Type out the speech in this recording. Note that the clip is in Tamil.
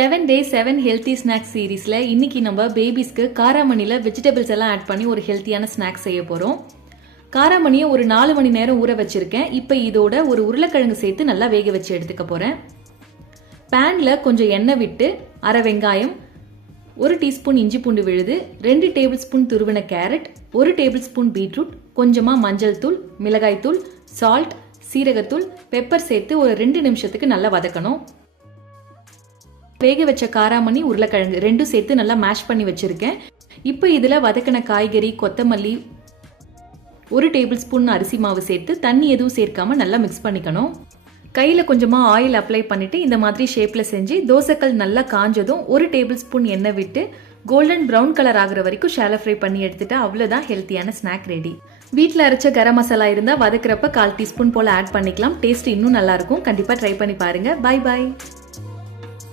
7 days 7 healthy snacks சீரீஸ்ல இன்னைக்கு நம்ம பேபிஸ்க்கு காராமணில வெஜிடபிள்ஸ் எல்லாம் ஆட் பண்ணி ஒரு ஹெல்த்தியான ஸ்நாக்ஸ் செய்ய போறோம். காராமணியை ஒரு 4 மணி நேரம் ஊற வச்சிருக்கேன். இப்போ இதோட ஒரு உருளைக்கிழங்கு சேர்த்து நல்லா வேக வச்சு எடுத்துக்க போறேன். பேன்ல கொஞ்சம் எண்ணெய் விட்டு அரை வெங்காயம், 1 டீஸ்பூன் இஞ்சி பூண்டு விழுது, 2 டேபிள் ஸ்பூன் துருவின கேரட், 1 டேபிள் ஸ்பூன் பீட்ரூட், கொஞ்சமா மஞ்சள் தூள், மிளகாய் தூள், சால்ட், சீரகத்தூள், பெப்பர் சேர்த்து ஒரு 2 நிமிஷத்துக்கு நல்லா வதக்கணும். வேக வச்ச காராமணி, உருளைக்கிழங்கு ரெண்டும் சேர்த்து நல்லா மேஷ் பண்ணி வச்சிருக்கேன். இப்போ இதில் வதக்கின காய்கறி, கொத்தமல்லி, 1 டேபிள் ஸ்பூன் அரிசி மாவு சேர்த்து தண்ணி எதுவும் சேர்க்காம நல்லா மிக்ஸ் பண்ணிக்கணும். கையில் கொஞ்சமாக ஆயில் அப்ளை பண்ணிட்டு இந்த மாதிரி ஷேப்பில் செஞ்சு தோசைக்கல் நல்லா காஞ்சதும் 1 டேபிள் ஸ்பூன் எண்ணெய் விட்டு கோல்டன் ப்ரௌன் கலர் ஆகிற வரைக்கும் ஷாலோ ஃப்ரை பண்ணி எடுத்துட்டா அவ்வளோதான் ஹெல்த்தியான ஸ்நாக் ரெடி. வீட்டில் அரைச்ச கரம் மசாலா இருந்தால் வதக்கிறப்ப 1/4 டீஸ்பூன் போல் ஆட் பண்ணிக்கலாம். டேஸ்ட் இன்னும் நல்லா இருக்கும். கண்டிப்பாக ட்ரை பண்ணி பாருங்க. Bye bye.